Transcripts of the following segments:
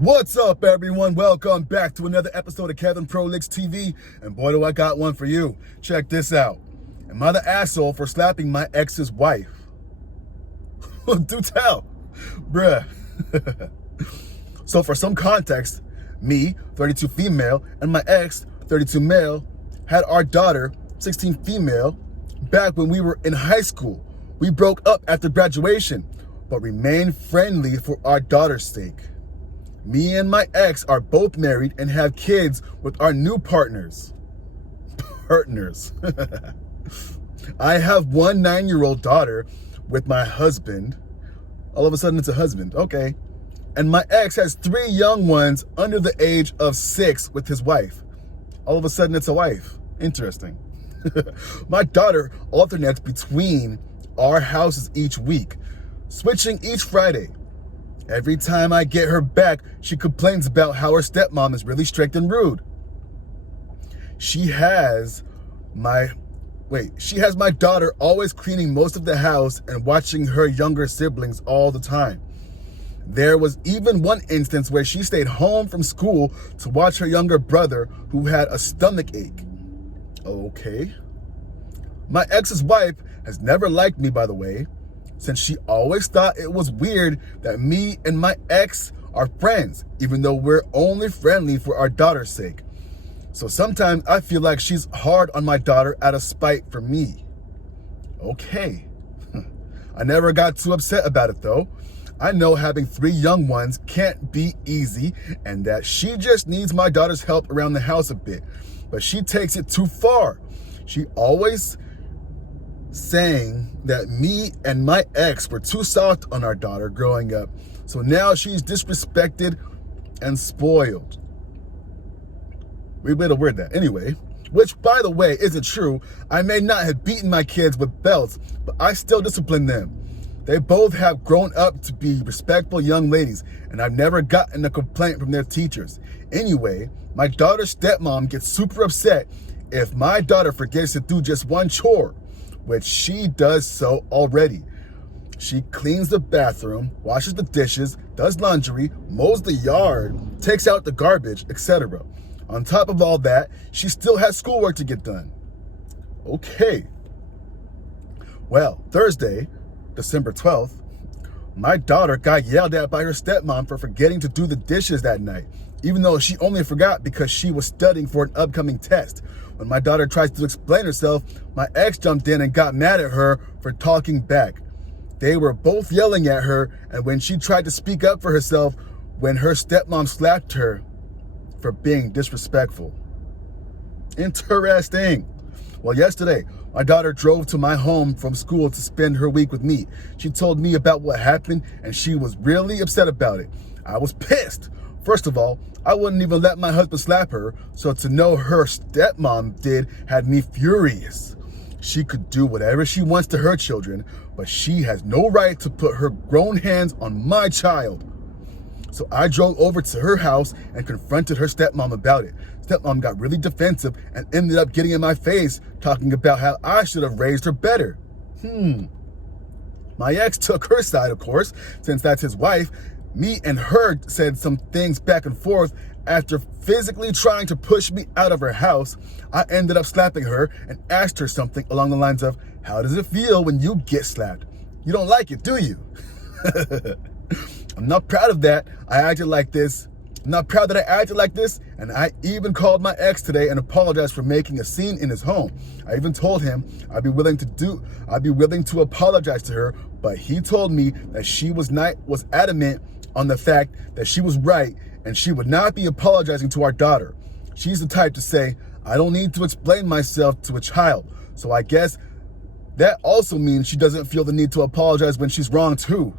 What's up, everyone? Welcome back to another episode of Kevin Prolix TV. And boy, do I got one for you. Check this out. Am I the asshole for slapping my ex's wife? Do tell. Bruh. So for some context, me, 32 female, and my ex, 32 male, had our daughter, 16 female, back when we were in high school. We broke up after graduation, but remained friendly for our daughter's sake. Me and my ex are both married and have kids with our new partners. I have one 9-year-old daughter with my husband. All of a sudden it's a husband, okay. And my ex has 3 young ones under the age of 6 with his wife. All of a sudden it's a wife. Interesting. My daughter alternates between our houses each week, switching each Friday. Every time I get her back, she complains about how her stepmom is really strict and rude. She has my daughter always cleaning most of the house and watching her younger siblings all the time. There was even one instance where she stayed home from school to watch her younger brother who had a stomach ache. Okay. My ex's wife has never liked me, by the way, since she always thought it was weird that me and my ex are friends, even though we're only friendly for our daughter's sake. So sometimes I feel like she's hard on my daughter out of spite for me. Okay. I never got too upset about it though. I know having 3 young ones can't be easy and that she just needs my daughter's help around the house a bit, but she takes it too far. She always saying that me and my ex were too soft on our daughter growing up, so now she's disrespected and spoiled. We better word that. Anyway, which by the way isn't true. I may not have beaten my kids with belts, but I still discipline them. They both have grown up to be respectful young ladies, and I've never gotten a complaint from their teachers. Anyway, my daughter's stepmom gets super upset if my daughter forgets to do just one chore, which she does so already. She cleans the bathroom, washes the dishes, does laundry, mows the yard, takes out the garbage, etc. On top of all that, she still has schoolwork to get done. Okay. Well, Thursday, December 12th, my daughter got yelled at by her stepmom for forgetting to do the dishes that night, even though she only forgot because she was studying for an upcoming test. When my daughter tries to explain herself, my ex jumped in and got mad at her for talking back. They were both yelling at her, and when she tried to speak up for herself, when her stepmom slapped her for being disrespectful. Interesting. Well, yesterday, my daughter drove to my home from school to spend her week with me. She told me about what happened, and she was really upset about it. I was pissed. First of all, I wouldn't even let my husband slap her, so to know her stepmom did had me furious. She could do whatever she wants to her children, but she has no right to put her grown hands on my child. So I drove over to her house and confronted her stepmom about it. Stepmom got really defensive and ended up getting in my face, talking about how I should have raised her better. My ex took her side, of course, since that's his wife. Me and her said some things back and forth. After physically trying to push me out of her house, I ended up slapping her and asked her something along the lines of, "How does it feel when you get slapped? You don't like it, do you?" I'm not proud of that. I'm not proud that I acted like this, and I even called my ex today and apologized for making a scene in his home. I even told him I'd be willing to apologize to her, but he told me that she was adamant on the fact that she was right and she would not be apologizing to our daughter. She's the type to say, "I don't need to explain myself to a child." So I guess that also means she doesn't feel the need to apologize when she's wrong too.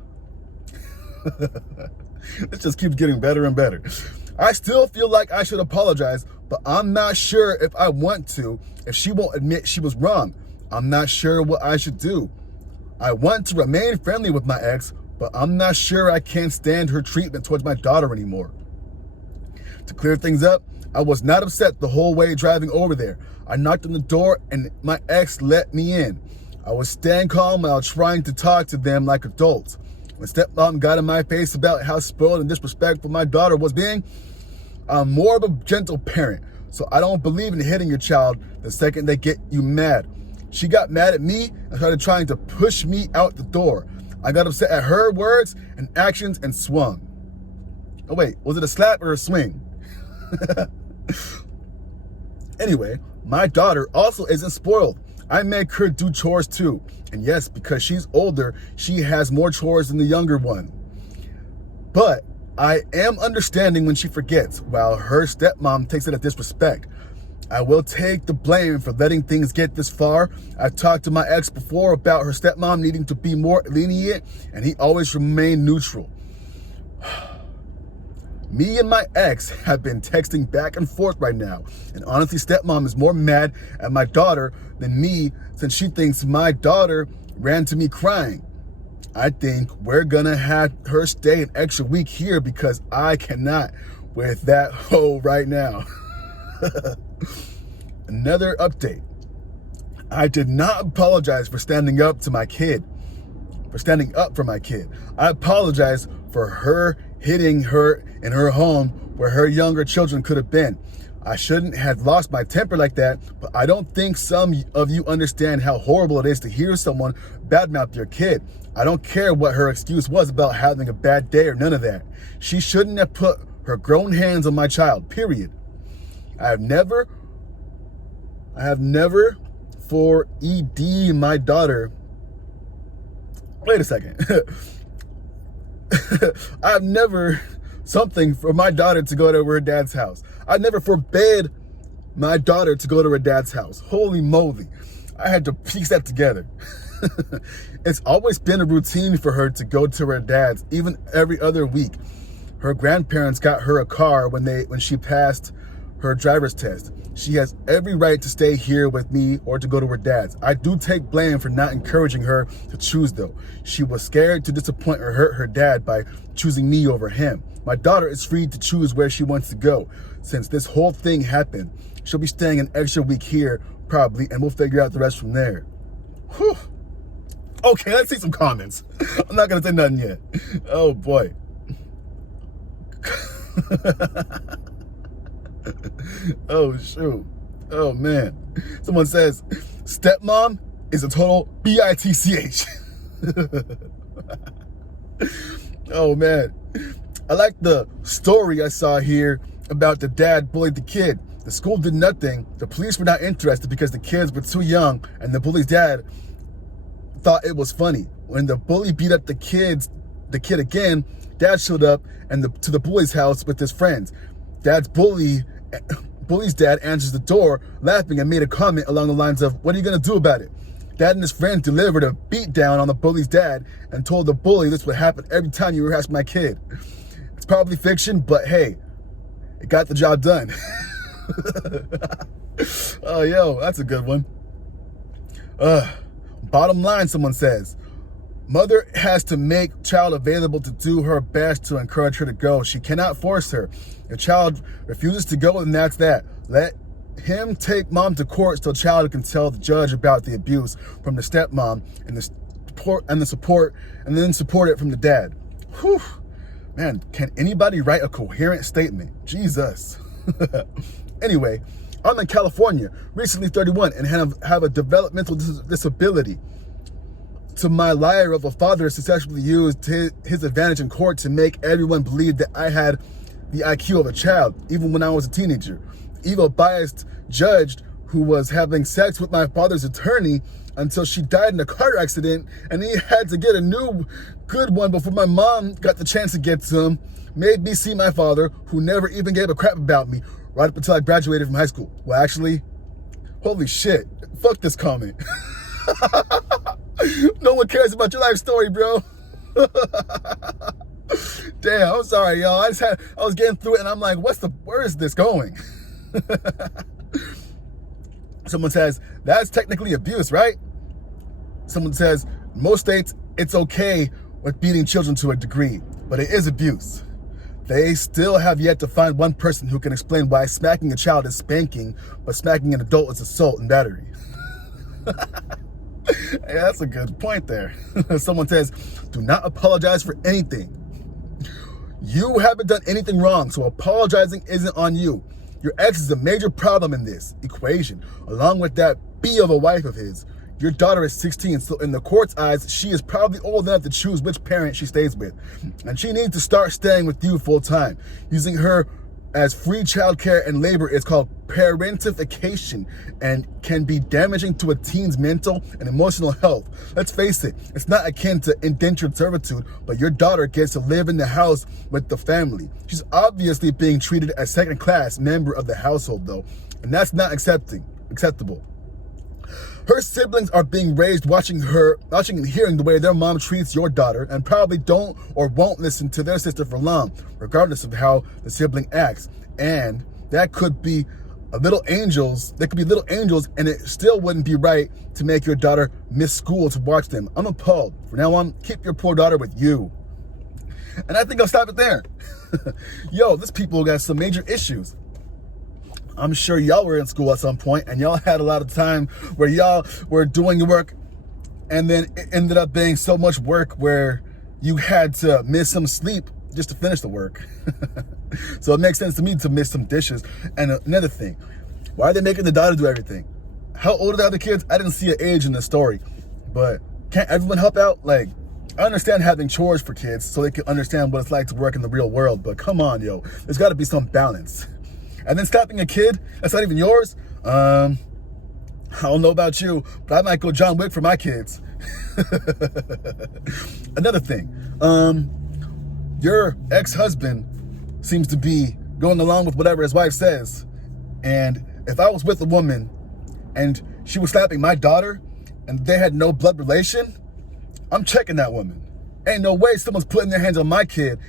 It just keeps getting better and better. I still feel like I should apologize, but I'm not sure if I want to if she won't admit she was wrong. I'm not sure what I should do. I want to remain friendly with my ex, but I'm not sure I can't stand her treatment towards my daughter anymore. To clear things up, I was not upset the whole way driving over there. I knocked on the door and my ex let me in. I was staying calm while trying to talk to them like adults. When stepmom got in my face about how spoiled and disrespectful my daughter was being, I'm more of a gentle parent, so I don't believe in hitting your child the second they get you mad. She got mad at me and started trying to push me out the door. I got upset at her words and actions and swung. Oh wait, was it a slap or a swing? Anyway, my daughter also isn't spoiled. I make her do chores too. And yes, because she's older, she has more chores than the younger one. But I am understanding when she forgets, while her stepmom takes it as disrespect. I will take the blame for letting things get this far. I've talked to my ex before about her stepmom needing to be more lenient, and he always remained neutral. Me and my ex have been texting back and forth right now, and honestly, stepmom is more mad at my daughter than me since she thinks my daughter ran to me crying. I think we're gonna have her stay an extra week here because I cannot with that hoe right now. Another update. I did not apologize for standing up to my kid, for standing up for my kid. I apologize for her hitting her in her home where her younger children could have been. I shouldn't have lost my temper like that, but I don't think some of you understand how horrible it is to hear someone badmouth your kid. I don't care what her excuse was about having a bad day or none of that. She shouldn't have put her grown hands on my child, period. I have never for ED my daughter. Wait a second. I've never something for my daughter to go to her dad's house. I never forbade my daughter to go to her dad's house. Holy moly. I had to piece that together. It's always been a routine for her to go to her dad's, even every other week. Her grandparents got her a car when she passed her driver's test. She has every right to stay here with me or to go to her dad's. I do take blame for not encouraging her to choose though. She was scared to disappoint or hurt her dad by choosing me over him. My daughter is free to choose where she wants to go. Since this whole thing happened, she'll be staying an extra week here probably, and we'll figure out the rest from there. Whew. Okay, let's see some comments. I'm not gonna say nothing yet. Oh boy. Oh shoot. Oh man. Someone says, stepmom is a total bitch. Oh man. I like the story I saw here about the dad bullied the kid. The school did nothing. The police were not interested because the kids were too young, and the bully's dad thought it was funny. When the bully beat up the kid again, dad showed up to the bully's house with his friends. Bully's dad answers the door laughing and made a comment along the lines of, "What are you gonna do about it?" Dad and his friends delivered a beat down on the bully's dad and told the bully this would happen every time you harassed my kid. It's probably fiction, but hey, it got the job done. Oh, yo, that's a good one. Bottom line, someone says, mother has to make child available to do her best to encourage her to go. She cannot force her. If child refuses to go, then that's that. Let him take mom to court so child can tell the judge about the abuse from the stepmom and then support it from the dad. Whew. Man, can anybody write a coherent statement? Jesus. Anyway, I'm in California, recently 31, and have a developmental disability. To my liar of a father successfully used his advantage in court to make everyone believe that I had the IQ of a child, even when I was a teenager. Evil, biased judge who was having sex with my father's attorney until she died in a car accident, and he had to get a new good one before my mom got the chance to get to him, made me see my father, who never even gave a crap about me, right up until I graduated from high school. Well, actually, holy shit, fuck this comment. No one cares about your life story, bro. Damn, I'm sorry, y'all. I was getting through it and I'm like, where is this going? Someone says, that's technically abuse, right? Someone says, most states, it's okay with beating children to a degree, but it is abuse. They still have yet to find one person who can explain why smacking a child is spanking, but smacking an adult is assault and battery. Hey, that's a good point there. Someone says, do not apologize for anything. You haven't done anything wrong, so apologizing isn't on you. Your ex is a major problem in this equation, along with that bee of a wife of his. Your daughter is 16, so in the court's eyes, she is probably old enough to choose which parent she stays with. And she needs to start staying with you full time. Using her as free childcare and labor is called parentification and can be damaging to a teen's mental and emotional health. Let's face it, it's not akin to indentured servitude, but your daughter gets to live in the house with the family. She's obviously being treated as second-class member of the household though, and that's not acceptable. Her siblings are being raised watching and hearing the way their mom treats your daughter and probably don't or won't listen to their sister for long, regardless of how the sibling acts. And that could be little angels, and it still wouldn't be right to make your daughter miss school to watch them. I'm appalled. From now on, keep your poor daughter with you. And I think I'll stop it there. Yo, this people got some major issues. I'm sure y'all were in school at some point and y'all had a lot of time where y'all were doing your work, and then it ended up being so much work where you had to miss some sleep just to finish the work. So it makes sense to me to miss some dishes. And another thing, why are they making the daughter do everything? How old are the other kids? I didn't see an age in the story, but can't everyone help out? Like, I understand having chores for kids so they can understand what it's like to work in the real world, but come on, yo, there's got to be some balance. And then stopping a kid that's not even yours, I don't know about you, but I might go John Wick for my kids. Another thing, your ex-husband seems to be going along with whatever his wife says. And if I was with a woman and she was slapping my daughter and they had no blood relation, I'm checking that woman. Ain't no way someone's putting their hands on my kid.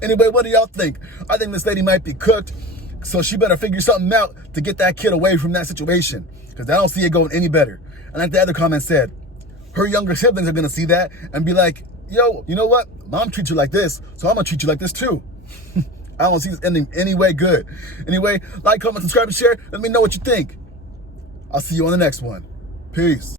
Anyway, what do y'all think? I think this lady might be cooked, so she better figure something out to get that kid away from that situation, because I don't see it going any better. And like the other comment said, her younger siblings are going to see that and be like, yo, you know what? Mom treats you like this, so I'm going to treat you like this too. I don't see this ending any way good. Anyway, like, comment, subscribe, and share. Let me know what you think. I'll see you on the next one. Peace.